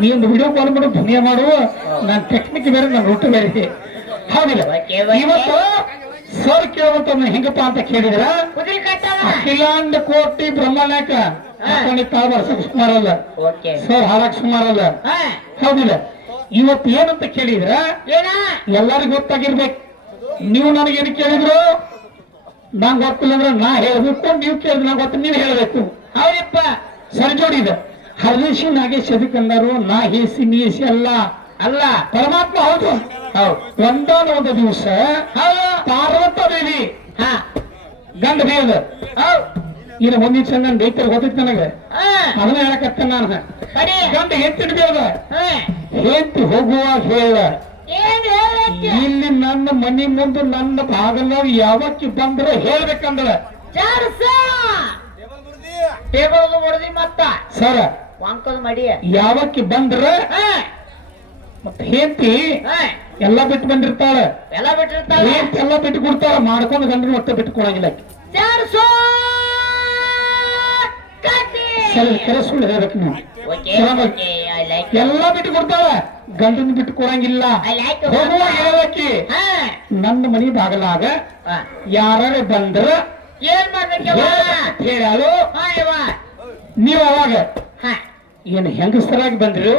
ನೀನು video call ಮಾಡು ಧ್ವನಿಯ ಮಾಡು ನಾನು ಟೆಕ್ನಿಕ್ ಬೇರೆ ನಾನು ರೂಟ್ ಬೇರೆ ಇದೆ ಹೌದಿಲ್ಲ ಇವತ್ತು ಸರ್ ಕೇಳುವಂತ ಹೆಂಗಪ್ಪ ಅಂತ ಕೇಳಿದ್ರ ಅಖಿಲಾಂಡ ಕೋಟಿ ಬ್ರಹ್ಮಾಂಡಕ ಸುಮಾರಲ್ಲ ಸರ್ ಹಾಳಕ್ ಸುಮಾರಲ್ಲ ಹೌದಿಲ್ಲ ಇವತ್ತು ಏನಂತ ಕೇಳಿದ್ರ ಎಲ್ಲರಿಗೂ ಗೊತ್ತಾಗಿರ್ಬೇಕು ನೀವು ನನಗೇನು ಕೇಳಿದ್ರು ನಂಗೆ ಗೊತ್ತಿಲ್ಲ ಅಂದ್ರೆ ನಾ ಹೇಳ್ಬೇಕು ನೀವು ಕೇಳಿದ್ರೆ ನಂಗೆ ಗೊತ್ತ ನೀವು ಹೇಳ್ಬೇಕು ಹೌದಪ್ಪ ಸರಿ ಜೋಡಿದ ಹರದೇಶಿ ನಾಗೇಶ್ ಅದಕ್ಕಂದರು ನಾ ಹೇಸಿ ನೀಸಿ ಅಲ್ಲ ಅಲ್ಲ ಪರಮಾತ್ಮ ಹೌದು ಒಂದಾನ ಒಂದು ದಿವಸ ಪಾರ್ವತ ದೇವಿ ಗಂಡ ಬೇದ ಇನ್ನು ಮುಂದಿನ ಚಂದ ರೈತರು ಗೊತ್ತಿತ್ತು ನನಗೆ ಅದನ್ನ ಹೇಳಕತ್ತ ನಾನು ಗಂಡ ಹೆತ್ತಿಡ್ಬೇದ ಹೆಂತಿ ಹೋಗುವಾಗ ಹೇಳ ಇಲ್ಲಿ ನನ್ನ ಮನಿ ಮುಂದೆ ನನ್ನ ಭಾಗನ ಯಾವಕ್ಕೆ ಬಂದ್ರೆ ಹೇಳ್ಬೇಕಂದ್ರ ಟೇಬಲ್ ಹೊಡೆದಿ ಮತ್ತ ಸರ ವಾಂಕಲ್ ಮಾಡಿ ಯಾವಕ್ಕೆ ಬಂದ್ರ ಮತ್ತೆ ಹೆಂತಿ ಎಲ್ಲ ಬಿಟ್ಟು ಬಂದಿರ್ತಾಳ ಎಲ್ಲ ಬಿಟ್ಟಿರ್ತಾಳೆ ಎಲ್ಲ ಬಿಟ್ಟು ಕೊಡ್ತಾಳ ಮಾಡ್ಕೊಂಡು ಗಂಡನ ಒಟ್ಟೆ ಬಿಟ್ಟು ಕೊಡಂಗಿಲ್ಲ ಸುಳ್ಳು ಹೇಳ್ಬೇಕು ನೀವು ಎಲ್ಲ ಬಿಟ್ಟು ಕೊಡ್ತಾಳ ಗಂಡನ ಬಿಟ್ಟು ಕೊಡಂಗಿಲ್ಲ ಹೋಗುವ ಹೇಳಕ್ಕೆ ನನ್ನ ಮನಿ ಬಾಗಲಾಗ ಯಾರು ಬಂದ್ರ ಏನ್ ಮಾಡ್ಬೇಕು ಹೇಳಲು ನೀವು ಅವಾಗ ಏನು ಹೆಂಗಸರಾಗಿ ಬಂದಿರು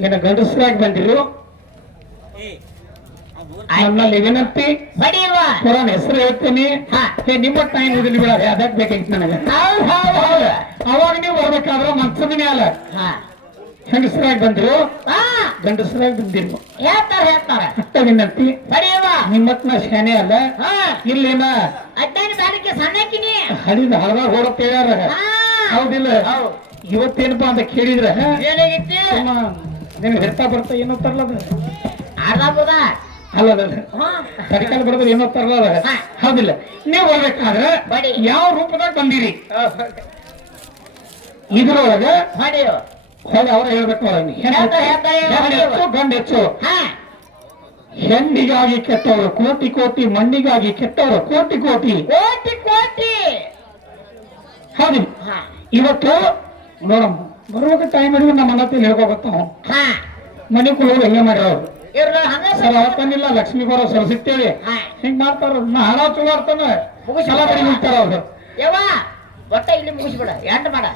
ಏನು ಗಂಡಸರಾಗಿ ಬಂದಿರು ನನ್ನಲ್ಲಿ ವಿನಂತಿ ಪುರಾಣ ಹೆಸರು ಹೇಳ್ತೀನಿ ನಿಮ್ಮ ಟೈಮ್ ಇದನ್ನ ಬಿಡ ಅದಕ್ಕೆ ಬೇಕಾಗಿತ್ತು ನನಗೆ ಅವಾಗ ನೀವು ಬರ್ಬೇಕಾದ್ರೆ ಮನ್ಸದ ಮ್ಯಾಲ ಹೆಂಗಸರಾಗಿ ಬಂದ್ರು ಗಂಡಸರಾಗಿ ಬಂದಿರು ಹೇಳ್ತಾರ ಅಷ್ಟ ವಿನಂತಿ ನಿಮ್ಮತ್ನ ಶಾನೆ ಅಲ್ಲ ಇಲ್ಲೇನ ಹಳಿದ ಹಳದಾಗ ಹೊಡತ್ ಹೇಳ್ಯಾರ ಹೌದಿಲ್ಲ ಇವತ್ತೇನಪ್ಪಾ ಅಂತ ಕೇಳಿದ್ರ ನಿಮ್ಗೆ ಹಿಡ್ತಾ ಬರ್ತಾ ಏನೋ ತರ್ಲದ ಅಲ್ಲ ಸರ್ಕಾರ ಬರೋದ್ರ ಏನೋ ತರ್ಲದ ಹೌದಿಲ್ಲ ನೀವು ಬರ್ಬೇಕಾದ್ರೆ ಯಾವ ರೂಪದಾಗ ಬಂದಿರಿ ಇದ್ರೊಳಗ ಅವ್ರ ಹೇಳ್ಬೇಕು ಗಂಡ ಹೆಚ್ಚು ಹೆಣ್ಣಿಗಾಗಿ ಕೆಟ್ಟವರು ಕೋಟಿ ಕೋಟಿ ಮಣ್ಣಿಗಾಗಿ ಕೆಟ್ಟವರು ಕೋಟಿ ಕೋಟಿ ಕೋಟಿ ಕೋಟಿ ಹೌದು ಇವತ್ತು ನೋಡಮ್ಮ ಬರುವಾಗ ಟೈಮ್ ಹಿಡಿದು ನಮ್ಮ ಅಣ್ಣത്തിൽ ಹೇಳ್ಕೋಗತ್ತ ಮನೆ ಕುಲವರು ಹೆಂಗೆ ಮಾಡ್ಯಾವ್ರು ಸರ್ ಅವತ್ತನಿಲ್ಲ ಲಕ್ಷ್ಮೀ ಗೌರವ ಸರಸಿತ್ತೇಳಿ ಹಿಂಗ್ ಮಾಡ್ತಾರ ಹಾಡ ಚಲೋ ಆಡ್ತಾನ ಸಲ ಬಡಿ ಮುಗ್ತಾರ ಅವ್ರು ಒಟ್ಟ ಇಲ್ಲಿ ಮುಗಿಸ್ಬಿಡ ಎಂಟು ಮಾಡ